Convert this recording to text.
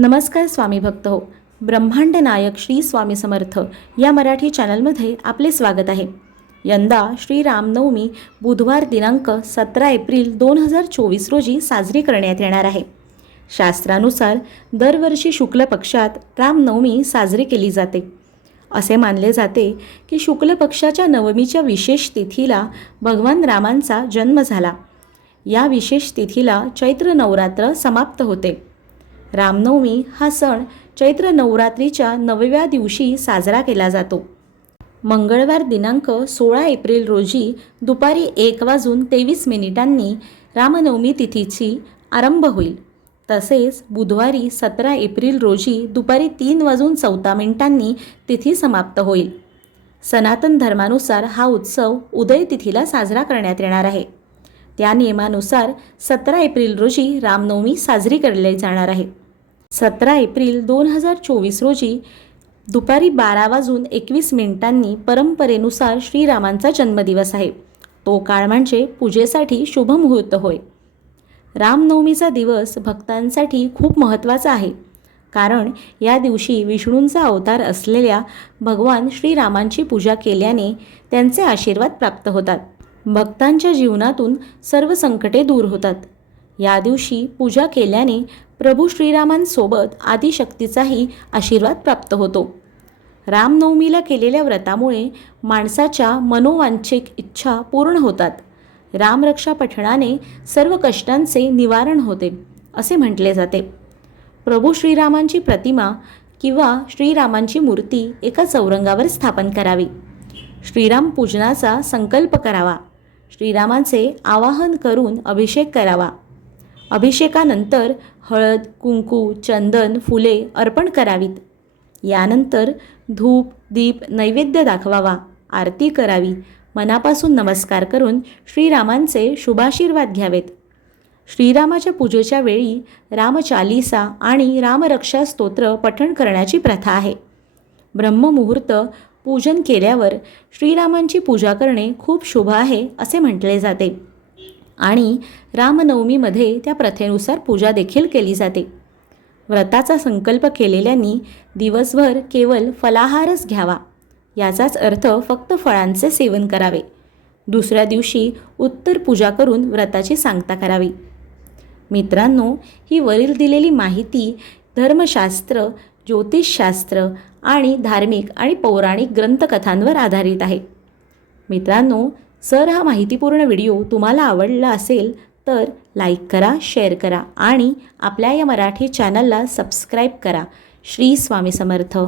नमस्कार स्वामी भक्त हो. ब्रह्मांड नायक श्री स्वामी समर्थ या मराठी चॅनलमध्ये आपले स्वागत आहे. यंदा श्री रामनवमी बुधवार दिनांक सतरा एप्रिल दोन हजार चोवीस रोजी साजरी करण्यात येणार आहे. शास्त्रानुसार दरवर्षी शुक्ल पक्षात रामनवमी साजरी केली जाते. असे मानले जाते की शुक्ल पक्षाच्या नवमीच्या विशेष तिथीला भगवान रामांचा जन्म झाला. या विशेष तिथीला चैत्र नवरात्र समाप्त होते. रामनवमी हा सण चैत्र नवरात्रीच्या नवव्या दिवशी साजरा केला जातो. मंगळवार दिनांक सोळा एप्रिल रोजी दुपारी एक वाजून तेवीस मिनिटांनी रामनवमी तिथीची आरंभ होईल. तसेच बुधवारी सतरा एप्रिल रोजी दुपारी तीन वाजून चौदा मिनिटांनी तिथी समाप्त होईल. सनातन धर्मानुसार हा उत्सव उदय तिथीला साजरा करण्यात येणार आहे. त्या नियमानुसार सतरा एप्रिल रोजी रामनवमी साजरी केली जाणार आहे. सतरा एप्रिल दोन हजार चोवीस रोजी दुपारी बारा वाजून एकवीस मिनिटांनी परंपरेनुसार श्रीरामांचा जन्मदिवस आहे. तो काळ म्हणजे पूजेसाठी शुभ मुहूर्त होय. रामनवमीचा दिवस भक्तांसाठी खूप महत्त्वाचा आहे. कारण या दिवशी विष्णूंचा अवतार असलेल्या भगवान श्रीरामांची पूजा केल्याने त्यांचे आशीर्वाद प्राप्त होतात. भक्तांच्या जीवनातून सर्व संकटे दूर होतात. या दिवशी पूजा केल्याने प्रभू श्रीरामांसोबत आदिशक्तीचाही आशीर्वाद प्राप्त होतो. रामनवमीला केलेल्या व्रतामुळे माणसाच्या मनोवांछिक इच्छा पूर्ण होतात. रामरक्षा पठणाने सर्व कष्टांचे निवारण होते असे म्हटले जाते. प्रभू श्रीरामांची प्रतिमा किंवा श्रीरामांची मूर्ती एका चौरंगावर स्थापन करावी. श्रीराम पूजनाचा संकल्प करावा. श्रीरामांचे आवाहन करून अभिषेक करावा. अभिषेकानंतर हळद कुंकू चंदन फुले अर्पण करावीत. यानंतर धूप दीप नैवेद्य दाखवावा आरती करावी. मनापासून नमस्कार करून श्रीरामांचे शुभाशीर्वाद घ्यावेत. श्रीरामाच्या पूजेच्या वेळी रामचालिसा आणि रामरक्षा स्तोत्र पठण करण्याची प्रथा आहे. ब्रह्ममुहूर्त पूजन केल्यावर श्रीरामांची पूजा करणे खूप शुभ आहे असे म्हटले जाते. आणि रामनवमीमध्ये त्या प्रथेनुसार पूजा देखील केली जाते. व्रताचा संकल्प केलेल्यांनी दिवसभर केवळ फलाहारच घ्यावा याचाच अर्थ फक्त फळांचे सेवन करावे. दुसऱ्या दिवशी उत्तर पूजा करून व्रताची सांगता करावी. मित्रांनो ही वरील दिलेली माहिती धर्मशास्त्र ज्योतिषशास्त्र आणि धार्मिक आणि पौराणिक ग्रंथकथांवर आधारित आहे. मित्रांनो जर हा माहितीपूर्ण व्हिडिओ तुम्हाला आवडला असेल तर लाईक करा शेअर करा आणि आपल्या या मराठी चॅनलला सबस्क्राईब करा. श्री स्वामी समर्थ.